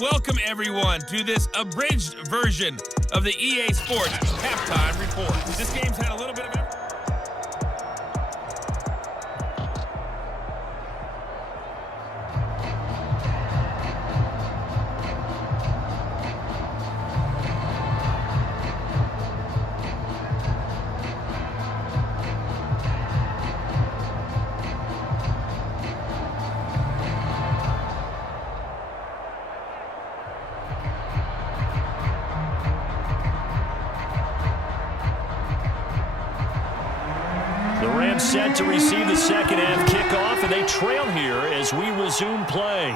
Welcome, everyone, to this abridged version of the EA Sports Halftime Report. This game's had a little bit of everything. Set to receive the second half kickoff, and they trail here as we resume play.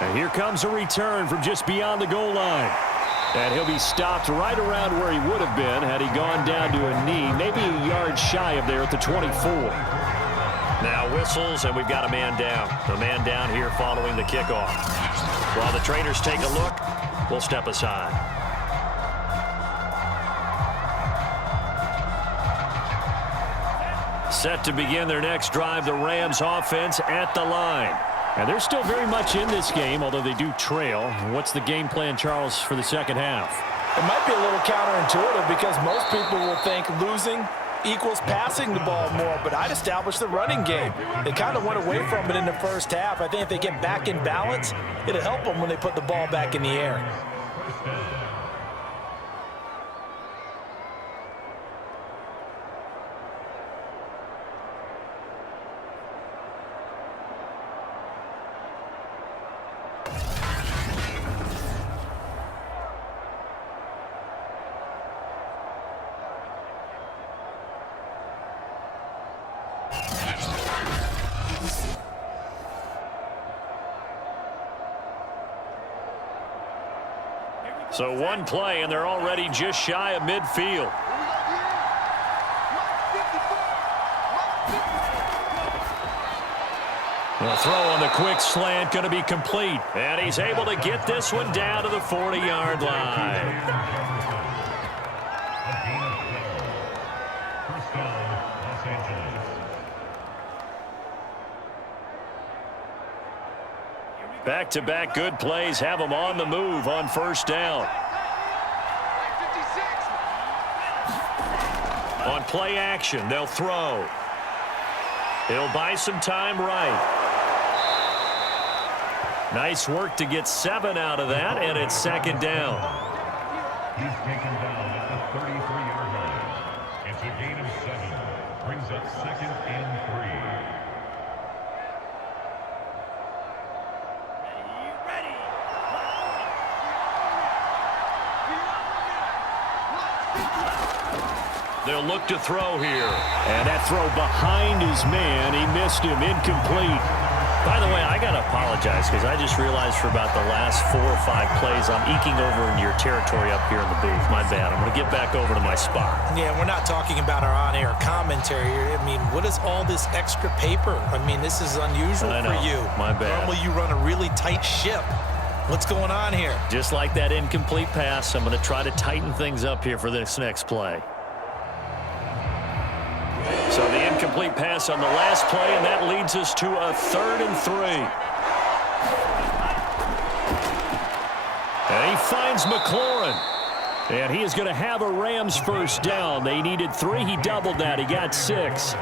And here comes a return from just beyond the goal line. And he'll be stopped right around where he would have been had he gone down to a knee, maybe a yard shy of there at the 24. Now whistles, and we've got a man down. A man down here following the kickoff. While the trainers take a look, we'll step aside. Set to begin their next drive, the Rams offense at the line. And they're still very much in this game, although they do trail. What's the game plan, Charles, for the second half? It might be a little counterintuitive because most people will think losing equals passing the ball more, but I'd establish the running game. They kind of went away from it in the first half. I think if they get back in balance, it'll help them when they put the ball back in the air. So one play, and they're already just shy of midfield. The throw on the quick slant going to be complete. And he's able to get this one down to the 40-yard line. Back-to-back good plays have them on the move on first down. On play action, they'll throw. He'll buy some time right. Nice work to get 7 out of that, and it's second down. He's taken down at the 33-yard line. It's a gain of 7. Brings up second and 3. They'll look to throw here. And that throw behind his man. He missed him. Incomplete. By the way, I got to apologize because I just realized for about the last 4 or 5 plays I'm eking over into your territory up here in the booth. My bad. I'm going to get back over to my spot. Yeah, we're not talking about our on-air commentary here. I mean, what is all this extra paper? I mean, this is unusual for you. My bad. Normally you run a really tight ship. What's going on here? Just like that incomplete pass, I'm going to try to tighten things up here for this next play. So the incomplete pass on the last play, and that leads us to a 3rd and 3. And he finds McLaurin. And he is going to have a Rams first down. They needed 3. He doubled that. He got 6.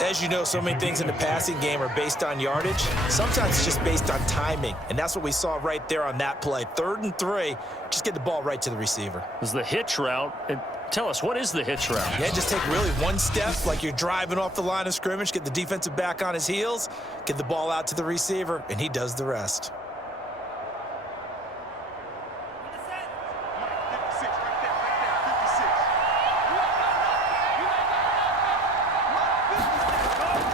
As you know, so many things in the passing game are based on yardage. Sometimes it's just based on timing. And that's what we saw right there on that play. 3rd and 3. Just get the ball right to the receiver. This is the hitch route. Tell us, what is the hitch route? Yeah, just take really one step like you're driving off the line of scrimmage, get the defensive back on his heels, get the ball out to the receiver, and he does the rest.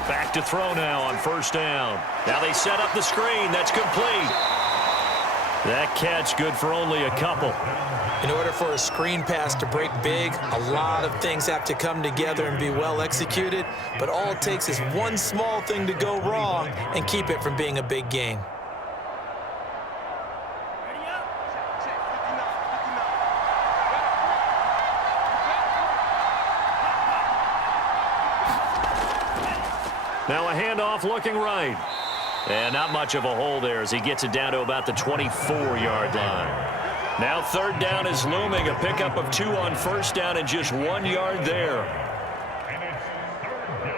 Back to throw now on first down. Now they set up the screen. That's complete. That catch good for only a couple. In order for a screen pass to break big, a lot of things have to come together and be well executed, but all it takes is one small thing to go wrong and keep it from being a big gain. Now a handoff looking right. And not much of a hole there as he gets it down to about the 24-yard line. Now third down is looming. A pickup of 2 on first down and just 1 yard there. And it's third down.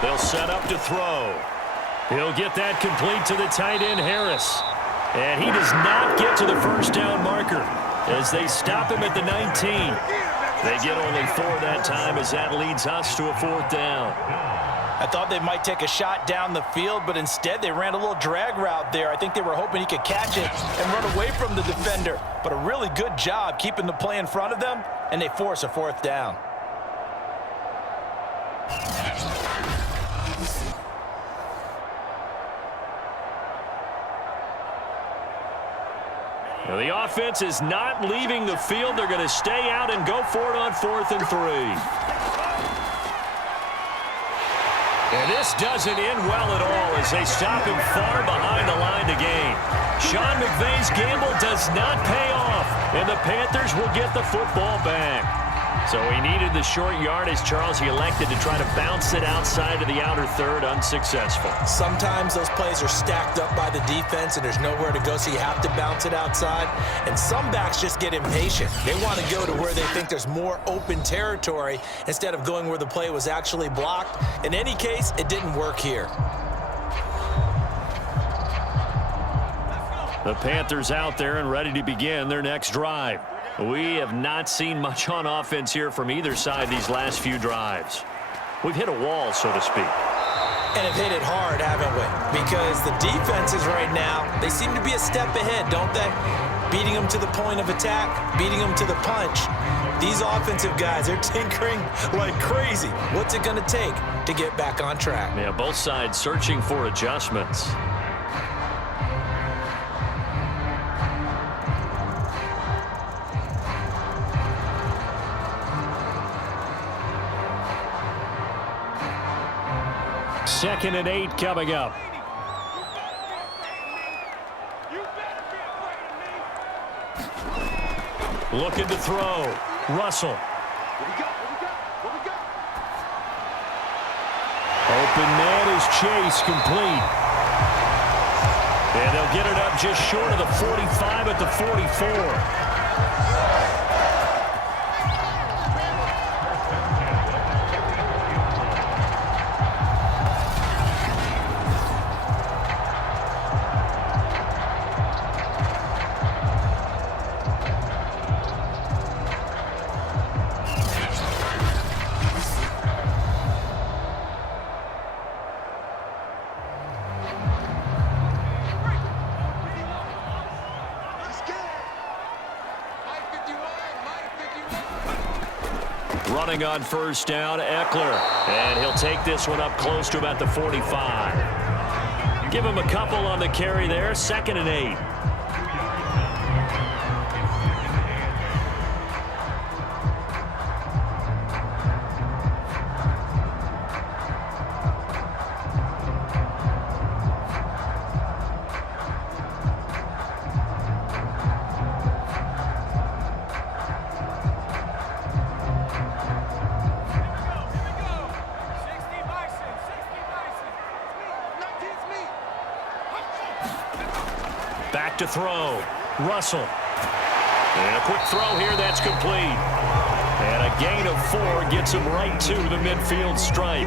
They'll set up to throw. He'll get that complete to the tight end, Harris. And he does not get to the first down marker as they stop him at the 19. They get only 4 that time as that leads us to a 4th down. I thought they might take a shot down the field, but instead they ran a little drag route there. I think they were hoping he could catch it and run away from the defender. But a really good job keeping the play in front of them, and they force a 4th down. Now the offense is not leaving the field. They're going to stay out and go for it on 4th and 3. And this doesn't end well at all as they stop him far behind the line to gain. Sean McVay's gamble does not pay off, and the Panthers will get the football back. So he needed the short yardage, Charles. He elected to try to bounce it outside of the outer third, unsuccessful. Sometimes those plays are stacked up by the defense and there's nowhere to go, so you have to bounce it outside. And some backs just get impatient. They want to go to where they think there's more open territory instead of going where the play was actually blocked. In any case, it didn't work here. The Panthers out there and ready to begin their next drive. We have not seen much on offense here from either side these last few drives. We've hit a wall, so to speak. And have hit it hard, haven't we? Because the defenses right now, they seem to be a step ahead, don't they? Beating them to the point of attack, beating them to the punch. These offensive guys are tinkering like crazy. What's it going to take to get back on track? Yeah, both sides searching for adjustments. Second and 8 coming up. Looking to throw. Russell. Open man is Chase, complete. And they'll get it up just short of the 45 at the 44. Running on first down, Eckler. And he'll take this one up close to about the 45. Give him a couple on the carry there. Second and 8. Back to throw. Russell. And a quick throw here. That's complete. And a gain of 4 gets him right to the midfield stripe.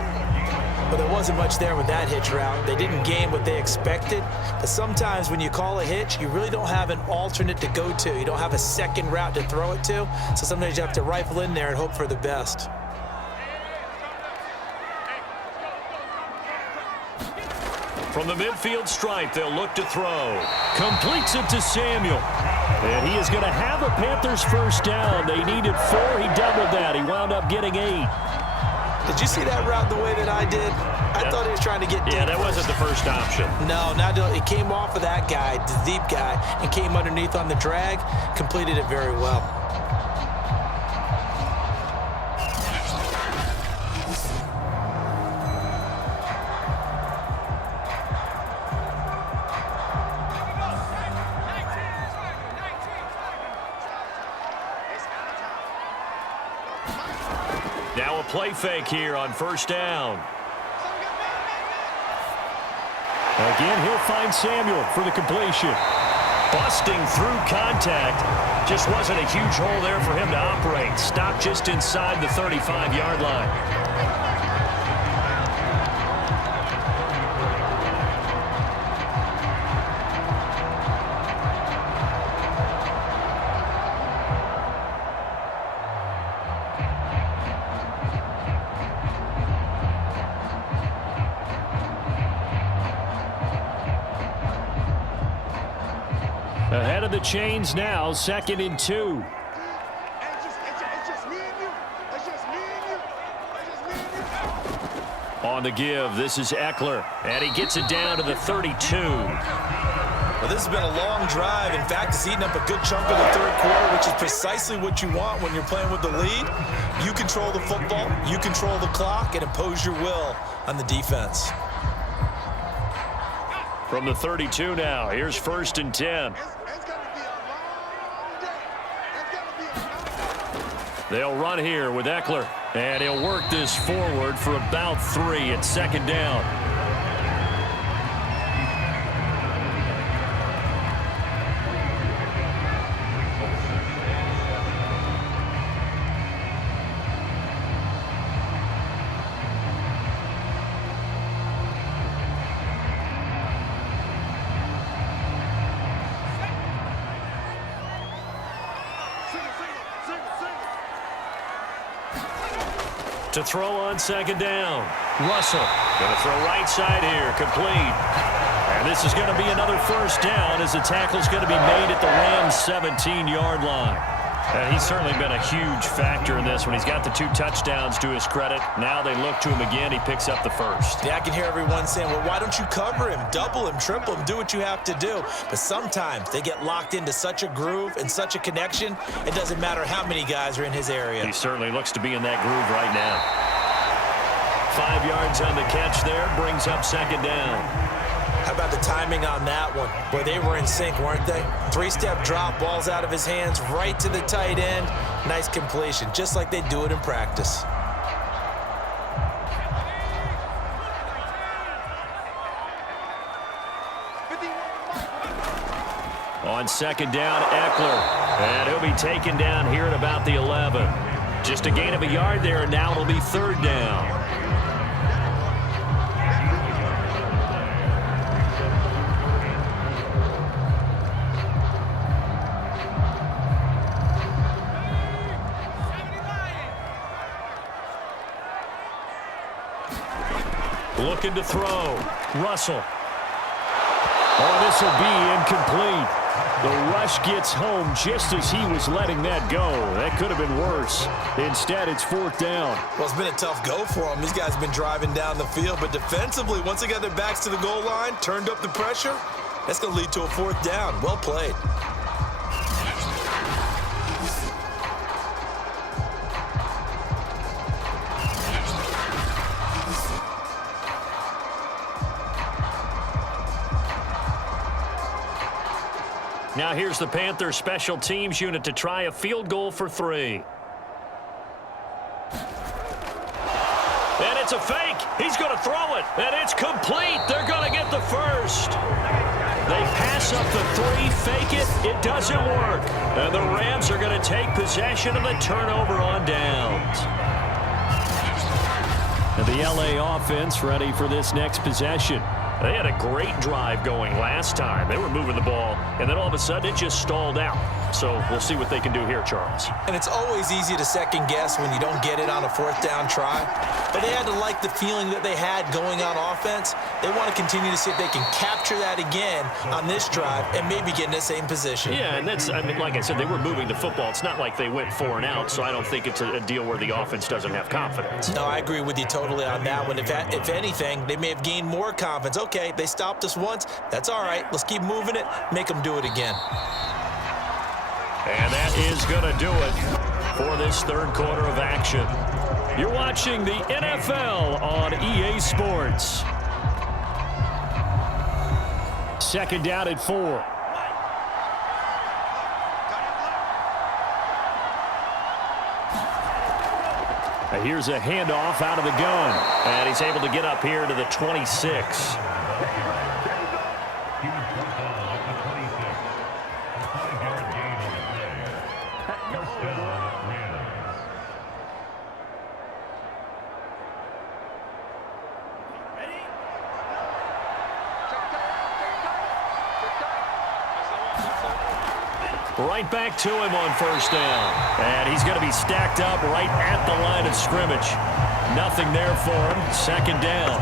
But there wasn't much there with that hitch route. They didn't gain what they expected. But sometimes when you call a hitch, you really don't have an alternate to go to. You don't have a second route to throw it to. So sometimes you have to rifle in there and hope for the best. From the midfield stripe, they'll look to throw. Completes it to Samuel. And he is going to have a Panthers first down. They needed 4. He doubled that. He wound up getting 8. Did you see that route the way that I did? I thought he was trying to get deep. Yeah, that wasn't the first option. No, it came off of that guy, the deep guy, and came underneath on the drag. Completed it very well. Now a play fake here on first down. Again, he'll find Samuel for the completion. Busting through contact. Just wasn't a huge hole there for him to operate. Stopped just inside the 35-yard line. Ahead of the chains now, 2nd and 2. On the give, this is Eckler, and he gets it down to the 32. Well, this has been a long drive. In fact, it's eaten up a good chunk of the third quarter, which is precisely what you want when you're playing with the lead. You control the football, you control the clock, and impose your will on the defense. From the 32 now, here's 1st and 10. They'll run here with Eckler, and he'll work this forward for about 3 at 2nd down. To throw on 2nd down. Russell going to throw right side here, complete. And this is going to be another first down as the tackle's going to be made at the Rams' 17-yard line. And he's certainly been a huge factor in this when he's got the 2 touchdowns to his credit. Now they look to him again. He picks up the first. Yeah, I can hear everyone saying, well, why don't you cover him, double him, triple him, do what you have to do. But sometimes they get locked into such a groove and such a connection, it doesn't matter how many guys are in his area. He certainly looks to be in that groove right now. 5 yards on the catch there, brings up 2nd down. How about the timing on that one? Boy, they were in sync, weren't they? 3-step drop, ball's out of his hands, right to the tight end. Nice completion, just like they do it in practice. On 2nd down, Eckler. And he'll be taken down here at about the 11. Just a gain of a yard there, and now it'll be 3rd down. Looking to throw. Russell. Oh, this will be incomplete. The rush gets home just as he was letting that go. That could have been worse. Instead, it's 4th down. Well, it's been a tough go for them. These guys have been driving down the field, but defensively, once they got their backs to the goal line, turned up the pressure, that's going to lead to a 4th down. Well played. Now here's the Panthers special teams unit to try a field goal for 3. And it's a fake. He's going to throw it. And it's complete. They're going to get the first. They pass up the 3, fake it. It doesn't work. And the Rams are going to take possession of the turnover on downs. And the LA offense ready for this next possession. They had a great drive going last time. They were moving the ball, and then all of a sudden it just stalled out. So we'll see what they can do here, Charles. And it's always easy to second guess when you don't get it on a 4th down try. But they had to like the feeling that they had going on offense. They want to continue to see if they can capture that again on this drive and maybe get in the same position. Yeah, and that's, I mean, like I said, they were moving the football. It's not like they went 4 and out, so I don't think it's a deal where the offense doesn't have confidence. No, I agree with you totally on that one. If anything, they may have gained more confidence. Okay, they stopped us once. That's all right. Let's keep moving it. Make them do it again. And that is going to do it for this 3rd quarter of action. You're watching the NFL on EA Sports. 2nd down at 4. Here's a handoff out of the gun. And he's able to get up here to the 26. Right back to him on first down. And he's going to be stacked up right at the line of scrimmage. Nothing there for him. Second down.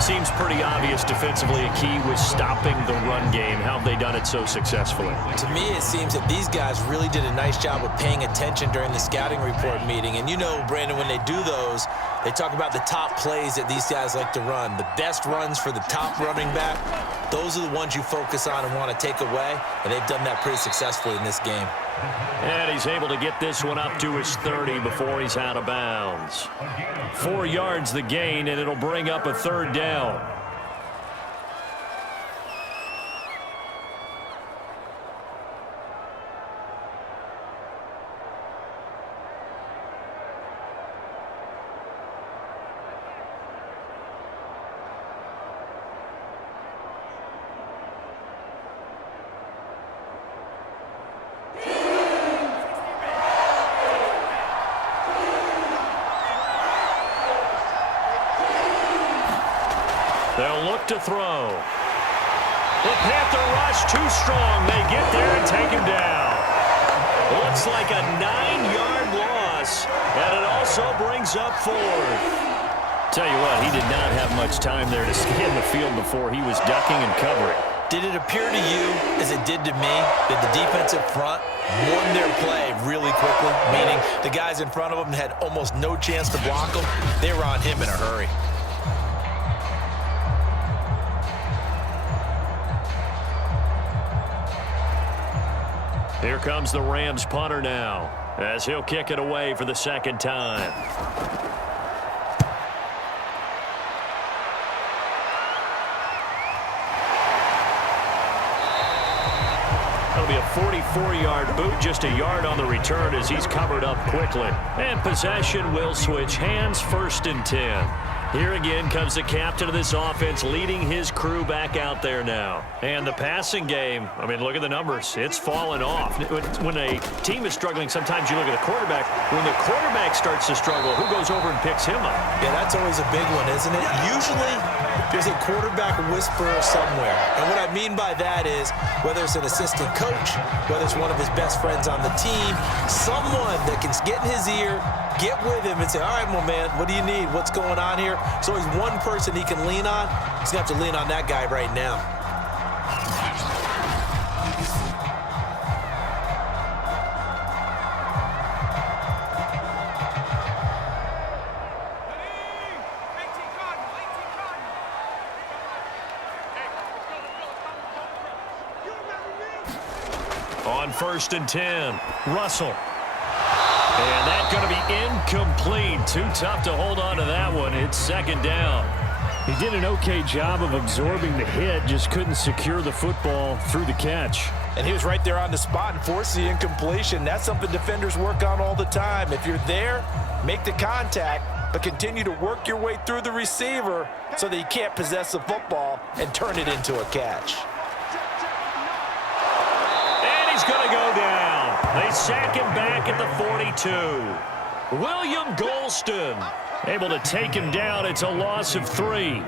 Seems pretty obvious defensively a key was stopping the run game. How have they done it so successfully? To me, it seems that these guys really did a nice job of paying attention during the scouting report meeting. And you know, Brandon, when they do those, they talk about the top plays that these guys like to run. The best runs for the top running back, those are the ones you focus on and want to take away. And they've done that pretty successfully in this game. And he's able to get this one up to his 30 before he's out of bounds. 4 yards the gain, and it'll bring up a third down. They'll look to throw. The Panther rush too strong. They get there and take him down. Looks like a 9-yard loss, and it also brings up 4th. Tell you what, he did not have much time there to scan the field before he was ducking and covering. Did it appear to you, as it did to me, that the defensive front won their play really quickly? Meaning the guys in front of them had almost no chance to block them. They were on him in a hurry. Here comes the Rams punter now, as he'll kick it away for the second time. That'll be a 44-yard boot, just a yard on the return as he's covered up quickly. And possession will switch hands, 1st and 10. Here again comes the captain of this offense leading his crew back out there now. And the passing game, I mean, look at the numbers. It's fallen off. When a team is struggling, sometimes you look at the quarterback. When the quarterback starts to struggle, who goes over and picks him up? Yeah, that's always a big one, isn't it? Usually, there's a quarterback whisperer somewhere. And what I mean by that is, whether it's an assistant coach, whether it's one of his best friends on the team, someone that can get in his ear, get with him and say, all right, well, man, what do you need? What's going on here? So he's one person he can lean on. He's going to have to lean on that guy right now. On 1st and 10, Russell. And that's going to be incomplete. Too tough to hold on to that one. It's second down. He did an okay job of absorbing the hit, just couldn't secure the football through the catch. And he was right there on the spot and forced the incompletion. That's something defenders work on all the time. If you're there, make the contact, but continue to work your way through the receiver so that you can't possess the football and turn it into a catch. And he's going to go down. They sack him back at the 42. William Golston able to take him down. It's a loss of 3.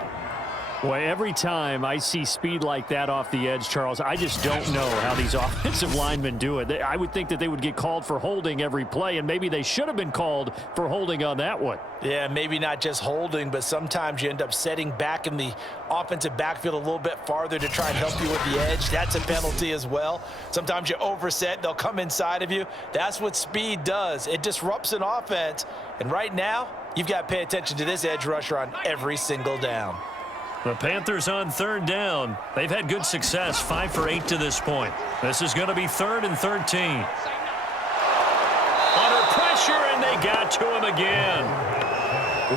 Boy, every time I see speed like that off the edge, Charles, I just don't know how these offensive linemen do it. I would think that they would get called for holding every play, and maybe they should have been called for holding on that one. Yeah, maybe not just holding, but sometimes you end up setting back in the offensive backfield a little bit farther to try and help you with the edge. That's a penalty as well. Sometimes you overset, they'll come inside of you. That's what speed does. It disrupts an offense, and right now, you've got to pay attention to this edge rusher on every single down. The Panthers on 3rd down. They've had good success, 5 for 8 to this point. This is going to be 3rd and 13. Under pressure, and they got to him again.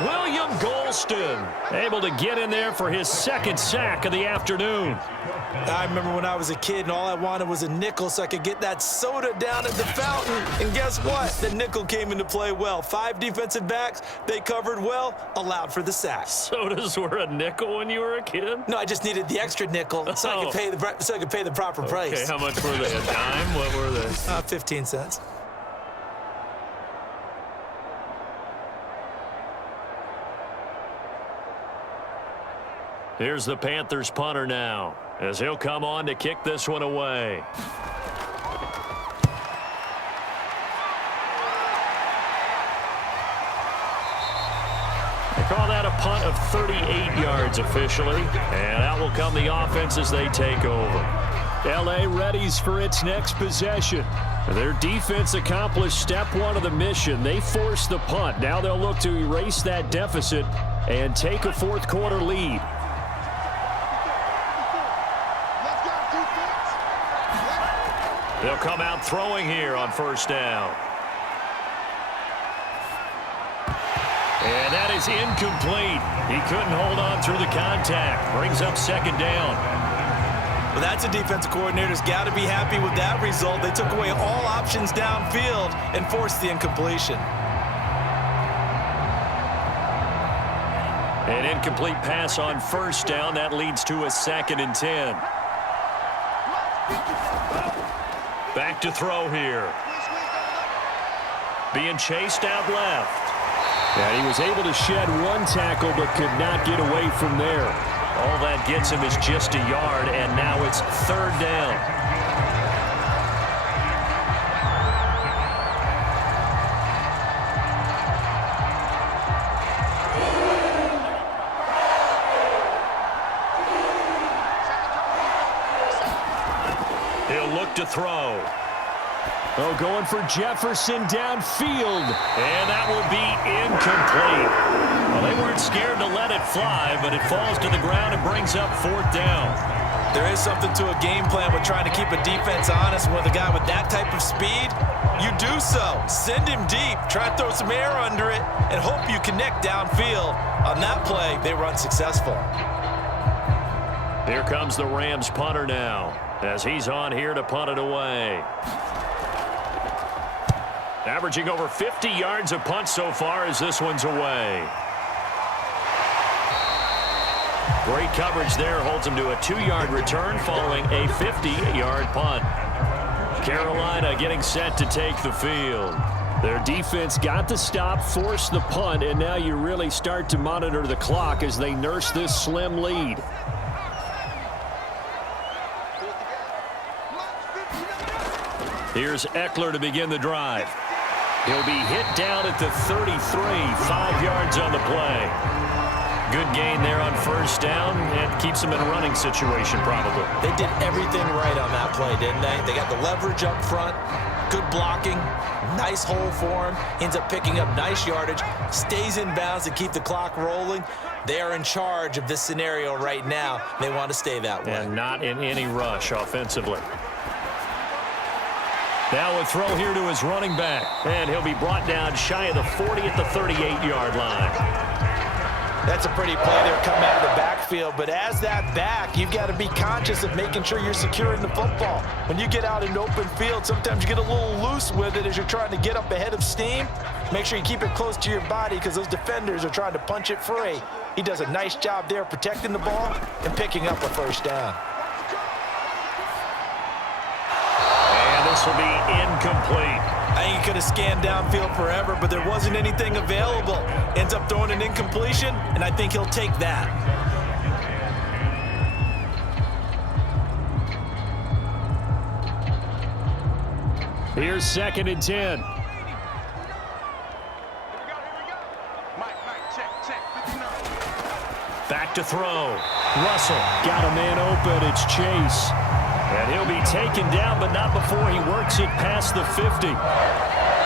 William Golston able to get in there for his second sack of the afternoon. I remember when I was a kid and all I wanted was a nickel so I could get that soda down at the fountain. And guess what? The nickel came into play well. 5 defensive backs, they covered well, allowed for the sack. Sodas were a nickel when you were a kid? No, I just needed the extra nickel so I could pay the proper price. Okay, how much were they? A dime? What were they? 15 cents. Here's the Panthers punter now, as he'll come on to kick this one away. They call that a punt of 38 yards officially, and out will come the offense as they take over. L.A. readies for its next possession. Their defense accomplished step 1 of the mission. They forced the punt. Now they'll look to erase that deficit and take a fourth quarter lead. They'll come out throwing here on first down. And that is incomplete. He couldn't hold on through the contact. Brings up second down. Well, that's a defensive coordinator's got to be happy with that result. They took away all options downfield and forced the incompletion. An incomplete pass on first down. That leads to a 2nd and 10. Back to throw here. Being chased out left. And he was able to shed 1 tackle but could not get away from there. All that gets him is just a yard, and now it's 3rd down. He'll look to throw. Oh, going for Jefferson downfield. And that will be incomplete. Well, they weren't scared to let it fly, but it falls to the ground and brings up 4th down. There is something to a game plan with trying to keep a defense honest. With a guy with that type of speed, you do so. Send him deep, try to throw some air under it, and hope you connect downfield. On that play, they were unsuccessful. Here comes the Rams punter now, as he's on here to punt it away. Averaging over 50 yards a punt so far as this one's away. Great coverage there. Holds him to a 2-yard return following a 50-yard punt. Carolina getting set to take the field. Their defense got the stop, forced the punt, and now you really start to monitor the clock as they nurse this slim lead. Here's Eckler to begin the drive. He'll be hit down at the 33, 5 yards on the play. Good gain there on first down, and keeps him in a running situation probably. They did everything right on that play, didn't they? They got the leverage up front, good blocking, nice hole for him, ends up picking up nice yardage, stays in bounds to keep the clock rolling. They are in charge of this scenario right now. They want to stay that way. And not in any rush offensively. Now a throw here to his running back. And he'll be brought down shy of the 40 at the 38-yard line. That's a pretty play there coming out of the backfield. But as that back, you've got to be conscious of making sure you're securing the football. When you get out in open field, sometimes you get a little loose with it as you're trying to get up ahead of steam. Make sure you keep it close to your body because those defenders are trying to punch it free. He does a nice job there protecting the ball and picking up a first down. This will be incomplete. I think he could have scanned downfield forever, but there wasn't anything available. Ends up throwing an incompletion, and I think he'll take that. Here's 2nd and 10. Back to throw. Russell got a man open. It's Chase. And he'll be taken down, but not before he works it past the 50.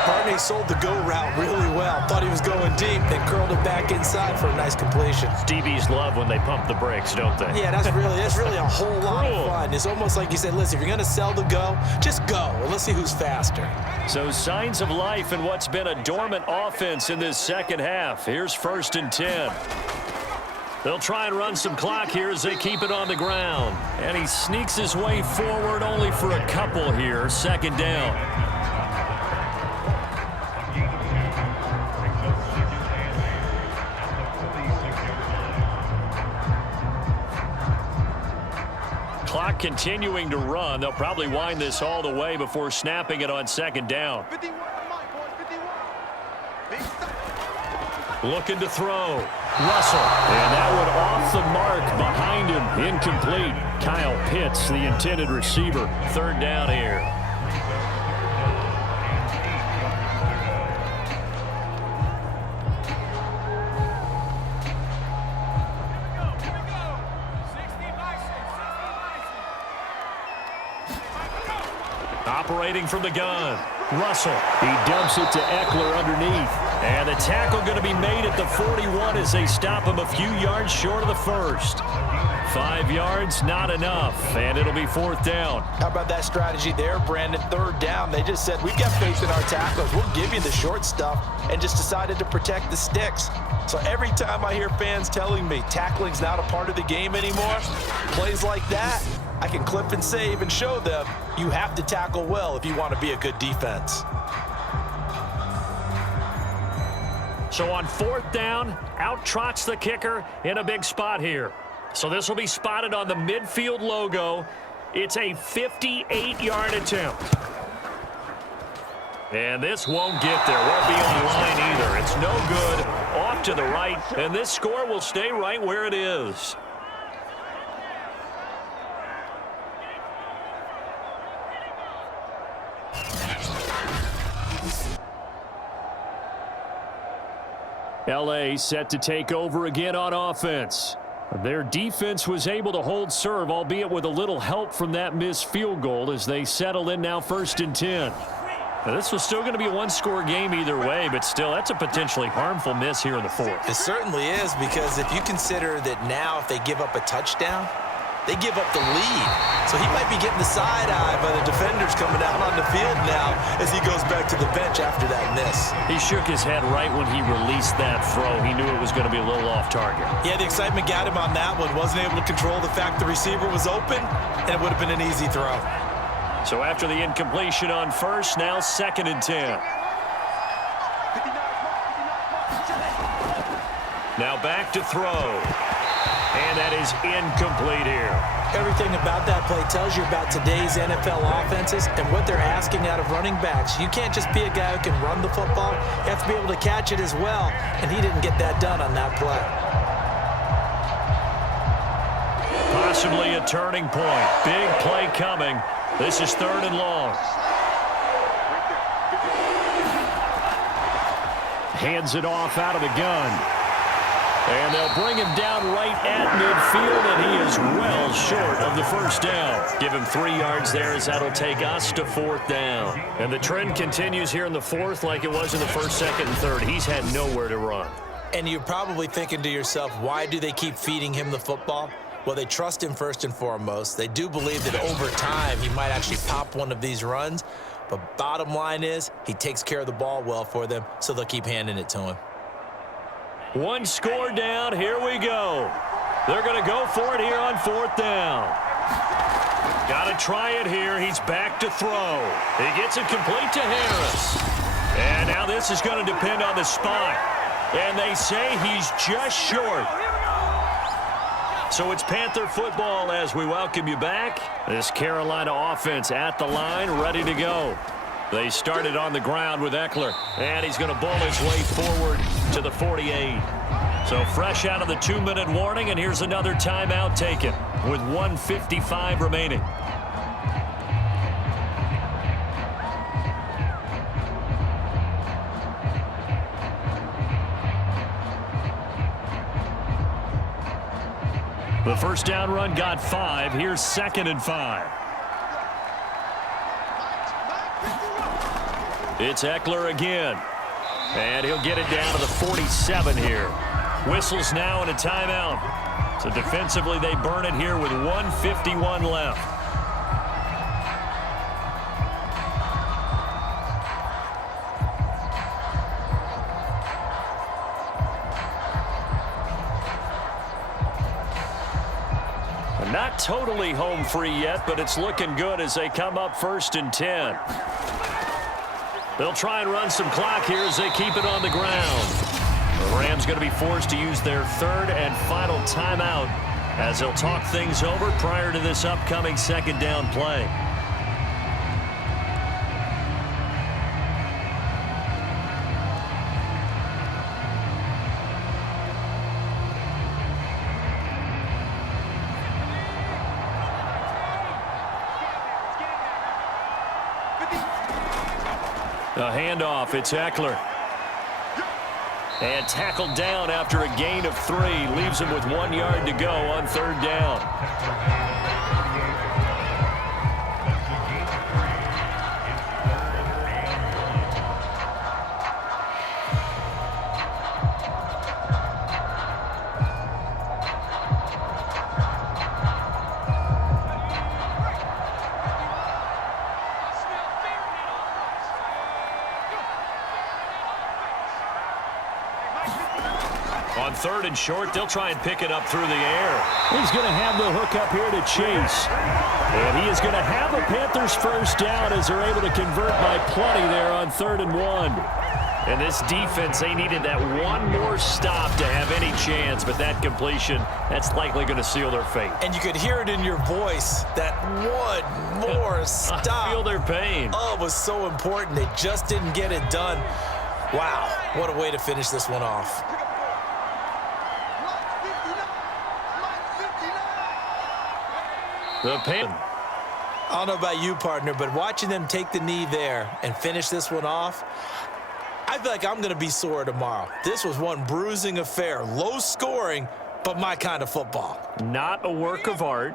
Barney sold the go route really well. Thought he was going deep, then curled it back inside for a nice completion. DBs love when they pump the brakes, don't they? Yeah, that's really a whole lot of fun. It's almost like you said, listen, if you're going to sell the go, just go, and let's see who's faster. So signs of life in what's been a dormant offense in this second half. Here's 1st and 10. They'll try and run some clock here as they keep it on the ground. And he sneaks his way forward only for a couple here. 2nd down. Clock continuing to run. They'll probably wind this all the way before snapping it on 2nd down. Looking to throw. Russell. And that one off the mark behind him. Incomplete. Kyle Pitts, the intended receiver. 3rd down here. Operating from the gun. Russell. He dumps it to Eckler underneath. And the tackle going to be made at the 41 as they stop him a few yards short of the 1st. 5 yards, not enough. And it'll be 4th down. How about that strategy there, Brandon? 3rd down. They just said, we've got faith in our tacklers. We'll give you the short stuff, and just decided to protect the sticks. So every time I hear fans telling me tackling's not a part of the game anymore, plays like that, I can clip and save and show them you have to tackle well if you want to be a good defense. So on 4th down, out trots the kicker in a big spot here. So this will be spotted on the midfield logo. It's a 58-yard attempt. And this won't get there. Won't be on line either. It's no good. Off to the right. And this score will stay right where it is. LA set to take over again on offense. Their defense was able to hold serve, albeit with a little help from that missed field goal as they settle in now 1st and 10. Now, this was still going to be a one-score game either way, but still, that's a potentially harmful miss here in the 4th. It certainly is, because if you consider that now if they give up a touchdown, they give up the lead. So he might be getting the side-eye by the defenders coming out on the field now as he goes back to the bench after that miss. He shook his head right when he released that throw. He knew it was going to be a little off target. Yeah, the excitement got him on that one. Wasn't able to control the fact the receiver was open, and it would have been an easy throw. So after the incompletion on 1st, now 2nd and 10. Now back to throw. And that is incomplete here. Everything about that play tells you about today's NFL offenses and what they're asking out of running backs. You can't just be a guy who can run the football. You have to be able to catch it as well, and he didn't get that done on that play. Possibly a turning point. Big play coming. This is 3rd and long. Hands it off out of the gun. And they'll bring him down right at midfield, and he is well short of the 1st down. Give him 3 yards there as that'll take us to 4th down. And the trend continues here in the 4th like it was in the 1st, 2nd, and 3rd. He's had nowhere to run. And you're probably thinking to yourself, why do they keep feeding him the football? Well, they trust him first and foremost. They do believe that over time he might actually pop one of these runs. But bottom line is he takes care of the ball well for them, so they'll keep handing it to him. One score down. Here we go. They're going to go for it here on 4th down. Got to try it here. He's back to throw. He gets it complete to Harris. And now this is going to depend on the spot. And they say he's just short. So it's Panther football as we welcome you back. This Carolina offense at the line, ready to go. They started on the ground with Eckler, and he's going to bowl his way forward to the 48. So fresh out of the 2-minute warning, and here's another timeout taken with 1:55 remaining. The 1st down run got 5. Here's 2nd and 5. It's Eckler again. And he'll get it down to the 47 here. Whistles now and a timeout. So defensively, they burn it here with 1:51 left. Not totally home free yet, but it's looking good as they come up 1st and 10. They'll try and run some clock here as they keep it on the ground. The Rams going to be forced to use their 3rd and final timeout as they'll talk things over prior to this upcoming 2nd down play. A handoff, it's Eckler. And tackled down after a gain of 3. Leaves him with 1 yard to go on 3rd down. On 3rd and short, they'll try and pick it up through the air. He's going to have the hook up here to Chase. And he is going to have a Panthers 1st down as they're able to convert by plenty there on 3rd and 1. And this defense, they needed that one more stop to have any chance, but that completion, that's likely going to seal their fate. And you could hear it in your voice, that one more stop. I feel their pain. Oh, it was so important. They just didn't get it done. Wow, what a way to finish this one off. The Panthers. I don't know about you, partner, but watching them take the knee there and finish this one off, I feel like I'm going to be sore tomorrow. This was one bruising affair. Low scoring, but my kind of football. Not a work of art,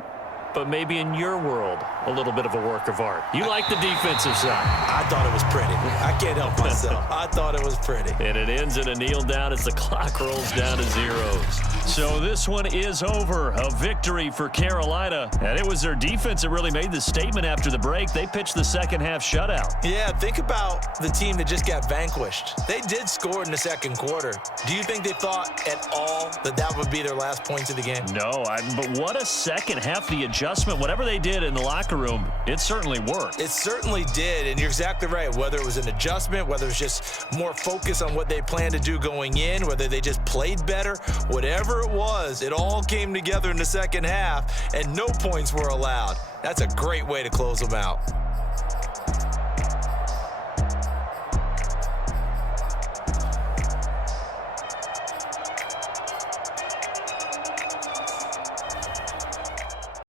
but maybe in your world, a little bit of a work of art. You like the defensive side. I thought it was pretty. I can't help myself. I thought it was pretty. And it ends in a kneel down as the clock rolls down to zeros. So this one is over. A victory for Carolina. And it was their defense that really made the statement after the break. They pitched the second half shutout. Yeah, think about the team that just got vanquished. They did score in the 2nd quarter. Do you think they thought at all that that would be their last points of the game? No, but what a second half. The adjustment, whatever they did in the locker room, it certainly worked. It certainly did, and you're exactly right. Whether it was an adjustment, whether it was just more focus on what they planned to do going in, whether they just played better, whatever it was, it all came together in the second half, and no points were allowed. That's a great way to close them out.